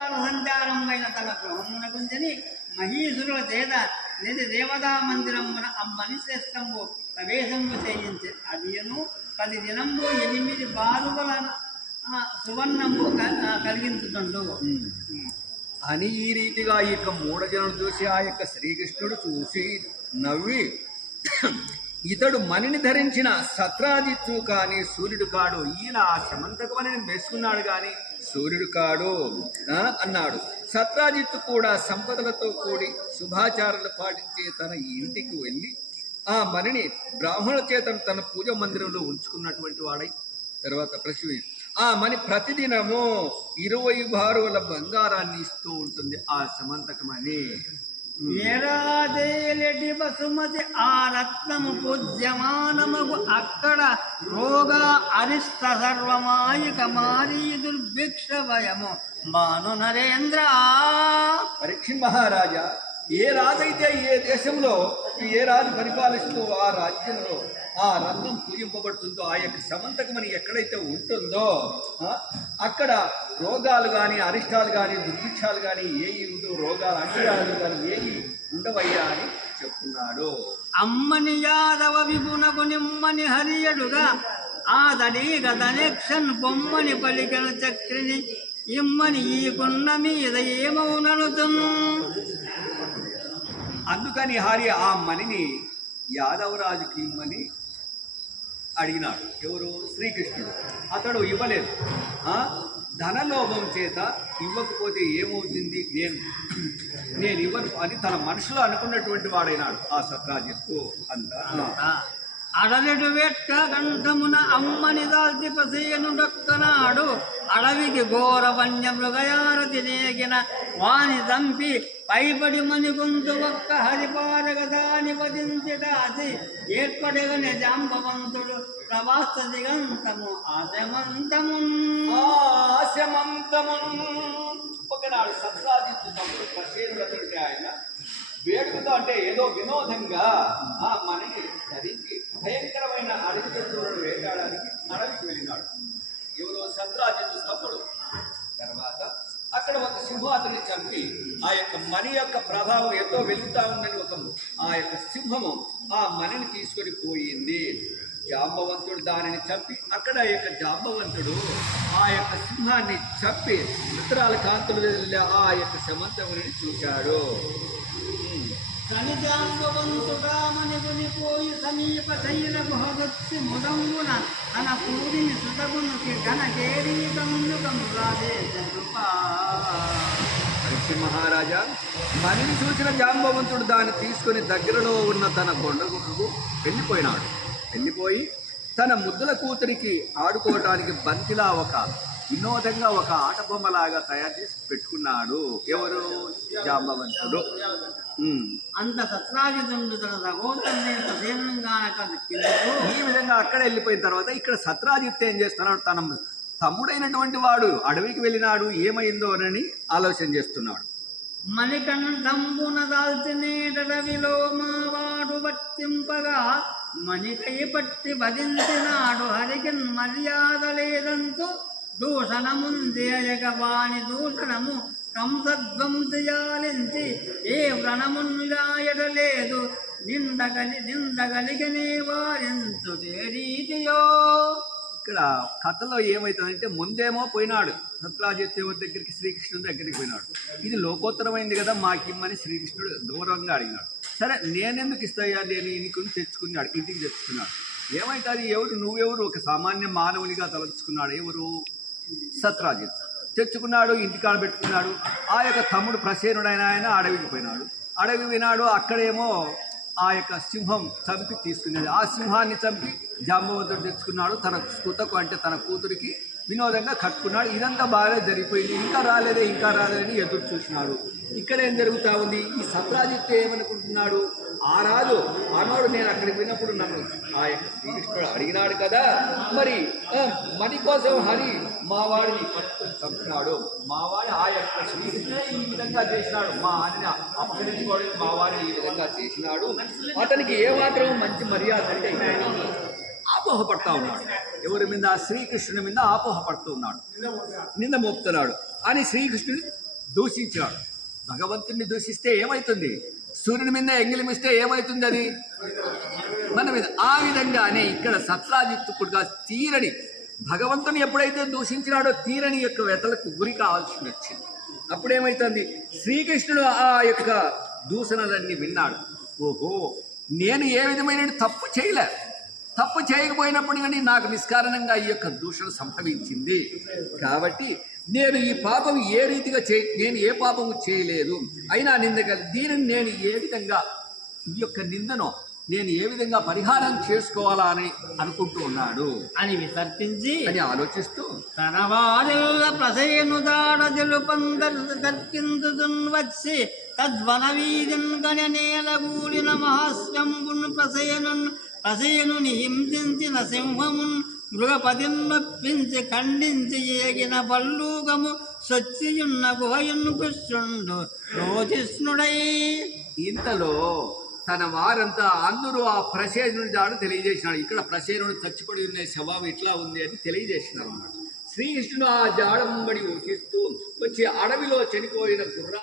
సంచారమైన తన గృహమున గుంజని మహీసురుల చేత నిధి దేవతా మందిరమున అమ్మని శ్రేష్టంబు ప్రవేశంబు చేయించి అదియను 10 దినంబు 8 బారుగల సువర్ణంబు కలిగించుతుండు అని ఈ రీతిగా ఈ యొక్క మూఢజనులు చూసి ఆ యొక్క శ్రీకృష్ణుడు చూసి నవ్వి ఇతడు మణిని ధరించిన సత్రాజిత్తు కానీ సూర్యుడు కాడు, ఈయన ఆ సమంతకమని మెచ్చుకున్నాడు కానీ సూర్యుడు కాడు అన్నాడు. సత్రాజిత్తు కూడా సంపదలతో కూడి శుభాచారాలు పాటించే తన ఇంటికి వెళ్ళి ఆ మణిని బ్రాహ్మణుల చేత తన పూజ మందిరంలో ఉంచుకున్నటువంటి వాడై తర్వాత ప్రశ్న ఆ మణి ప్రతిదినము 20 బారుల బంగారాన్ని ఇస్తూ ఉంటుంది ఆ సమంతకమని. ఏరాదేలటి బసుమతి ఆ రత్నము పూజ్యమానమగు అక్కడ రోగ అరిష్ట సర్వమాయిక మారీ దుర్భిక్ష భయము బాను నరేంద్ర. పరీక్ష మహారాజా, ఏ రాజైతే ఏ దేశంలో ఏ రాజు పరిపాలిస్తూ ఆ రాజ్యంలో ఆ రత్నం పూజింపబడుతుందో ఆ యొక్క సమంతకమని ఎక్కడైతే ఉంటుందో అక్కడ రోగాలు కానీ అరిష్టాలు కానీ దుర్భిక్షాలు కానీ ఏవి ఉందో రోగాలు అంటురాలు కానీ ఏవి ఉండవయ్యా అని చెప్తున్నాడు. అమ్మని యాదవ విపునకు నిమ్మని హరియడుగా ఆదడి గదనెక్షన్ బొమ్మని పలికను చక్రిని ఇమ్మని ఈ కొన్న మీద ఏమవుననుతును. అందుకని హరి ఆ మణిని యాదవరాజుకి ఇమ్మని అడిగినాడు. ఎవరు? శ్రీకృష్ణుడు. అతడు ఇవ్వలేదు. ధనలోభం చేత ఇవ్వకపోతే ఏమవుతుంది, నేను ఇవ్వను అని తన మనసులో అనుకున్నటువంటి వాడైనాడు ఆ సత్రాజిత్తు అంతా. అడలెడు వెట్క కంఠమున అమ్మని దాల్చి పసేనుడొక్కనాడు అడవికి ఘోర వన్యమృగయారతి నేగిన వాని దంపి పైపడి మని గొంతు ఒక్క హరిపారగ దాని వధించిటాసి ఏర్పడగనే జాంబవంతుడు ప్రవాస దిగంతము ఆశమంతము. ఒకనాడు సత్రాజిత్తు తమ్ముడు ప్రసేనుడతడికి ఆయన వేడుకతో అంటే ఏదో వినోదంగా ఆ మణిని ధరించి భయంకరమైన అడవి జంతువులను వేటాడడానికి అడవికి వెళ్ళినాడు. ఎవరో సత్రాజిత్తు తమ్ముడు. తర్వాత అక్కడ ఒక సింహాన్ని చంపి ఆ యొక్క మణి యొక్క ప్రభావం ఎంతో వెలుగుతా ఉందని ఆ యొక్క సింహము ఆ మణిని తీసుకొని పోయింది. జాంబవంతుడు దానిని చంపి అక్కడ ఆ యొక్క జాంబవంతుడు ఆ యొక్క సింహాన్ని చంపి మిత్రాల కాంతులు ఆ యొక్క సమంతముని చూశాడు. కనిజాంబవంతుడామని కొనిపోయి సమీప శైల గుహదొచ్చి ముదంగున తన పూరిని సుతగునికి ఘన కేరీకముందుకము పరీక్ష మహారాజా, మణిని చూసిన జాంబవంతుడు దాన్ని తీసుకుని దగ్గరలో ఉన్న తన కొండగుడుకు వెళ్ళిపోయి తన ముద్దుల కూతురికి ఆడుకోవటానికి బంతిలా ఒక వినోదంగా ఒక ఆట బొమ్మలాగా తయారు చేసి పెట్టుకున్నాడు. ఎవరు? జాంబవంతుడు. అంత సత్రాజిత్తుడు తన సహోదరుని ఈ విధంగా అక్కడ వెళ్ళిపోయిన తర్వాత ఇక్కడ సత్రాజిత్తు ఏం చేస్తున్నాడు? తన తమ్ముడైనటువంటి వాడు అడవికి వెళ్ళినాడు, ఏమైందో అని ఆలోచన చేస్తున్నాడు. మణికంఠంబున దాల్చినేటడవిలో మావాడు వర్తింపగా మణికై పట్టి వధించినాడు హరికి మర్యాద లేదంటూ దూషణముందేయక వాని దూషణము కంసధ్వంసయాలించి ఏ వ్రణమున్యాయడలేదు నిందగలిగనే వారించుటే రీతియో. ఇక్కడ కథలో ఏమవుతుందంటే ముందేమో పోయినాడు సత్రాజిత్తు దగ్గరికి, శ్రీకృష్ణుడి దగ్గరికి పోయినాడు. ఇది లోకోత్తరమైంది కదా మాకిమ్మని శ్రీకృష్ణుడు గౌరవంగా అడిగినాడు. సరే నేనెందుకు ఇస్తాయా, నేను ఇంటికి తెచ్చుకున్నాడు, ఇంటికి తెచ్చుకున్నాడు. ఏమైతుంది? ఎవరు? నువ్వెవరు? ఒక సామాన్య మానవునిగా తలంచుకున్నాడు. ఎవరు? సత్రాజిత్తు తెచ్చుకున్నాడు, ఇంటికాడ పెట్టుకున్నాడు. ఆ యొక్క తమ్ముడు ప్రసేనుడైన ఆయన అడవికి పోయినాడు. అడవి వినాడు, అక్కడేమో ఆ యొక్క సింహం చంపి తీసుకున్నాడు. ఆ సింహాన్ని చంపి జాంబవంతుడు తెచ్చుకున్నాడు. తన కూతుకు అంటే తన కూతురికి వినోదంగా కట్టుకున్నాడు. ఇదంతా బాగా జరిగిపోయింది. ఇంకా రాలేదని ఎదురు చూసినాడు. ఇక్కడ ఏం జరుగుతూ ఉంది? ఈ సత్రాజిత్తు ఏమనుకుంటున్నాడు? ఆ రాజు ఆనాడు నేను అక్కడికి పోయినప్పుడు నన్ను ఆ యొక్క శ్రీకృష్ణుడు అడిగినాడు కదా, మరి మణి కోసం హరి మా వాడిని పట్టుకొని చంపినాడు. మా వాడి ఆ యొక్క శ్రీకృష్ణుడే ఈ విధంగా చేసినాడు, మా ఆడిని అపహరించుకోవడానికి మా వాడిని ఈ విధంగా చేసినాడు. అతనికి ఏమాత్రం మంచి మర్యాద అంటే ఆపోహపడతా ఉన్నాడు. ఎవరి మీద? శ్రీకృష్ణుని మీద ఆపోహపడుతూ ఉన్నాడు, నింద మోపుతున్నాడు అని శ్రీకృష్ణుడు దూషించాడు. భగవంతుడిని దూషిస్తే ఏమవుతుంది? సూర్యుని మీద ఎంగిలిమిస్తే ఏమవుతుంది? అది మన మీద. ఆ విధంగానే ఇక్కడ సత్రాజిత్తుకుడుగా తీరని భగవంతుని ఎప్పుడైతే దూషించినాడో తీరని యొక్క వ్యతలకు గురి కావాల్సి వచ్చింది. అప్పుడేమవుతుంది? శ్రీకృష్ణుడు ఆ యొక్క దూషణలన్నీ విన్నాడు. ఓహో, నేను ఏ విధమైన తప్పు చేయలే, తప్పు చేయకపోయినప్పుడు కానీ నాకు నిష్కారణంగా ఈ యొక్క దూషణ సంభవించింది. కాబట్టి నేను ఈ పాపం ఏ రీతిగా నేను ఏ పాపము చేయలేదు, అయినా నింద దీనిని నేను ఏ విధంగా ఈ యొక్క నిందను నేను ఏ విధంగా పరిహారం చేసుకోవాలా అని అనుకుంటూ ఉన్నాడు అని విసర్పించి అని ఆలోచిస్తూ తన వారిల్ల ప్రసేను దాడ తెలుపందరు తర్కిందుదున్ వచ్చి తద్వన వీధిన్ గణనేల గూడిన మహాస్వంబున్ ప్రసేనుని హింసించిన సింహమున్ మృగపతిన్ నొప్పించి ఖండించి ఏగిన పల్లూగము సొచ్చియున్న గుహయున్ కృష్ణుండు రోజిష్ణుడై. ఇంతలో తన వారంతా అందరూ ఆ ప్రసేనుడి దాడు తెలియజేసినాడు. ఇక్కడ ప్రసేనుడు చచ్చిపడి ఉన్న శవం ఇట్లా ఉంది అని తెలియజేసినాడు అన్నమాట. శ్రీకృష్ణుడు ఆ జాడంబడి ఊహిస్తూ వచ్చి అడవిలో చనిపోయిన గుర్రా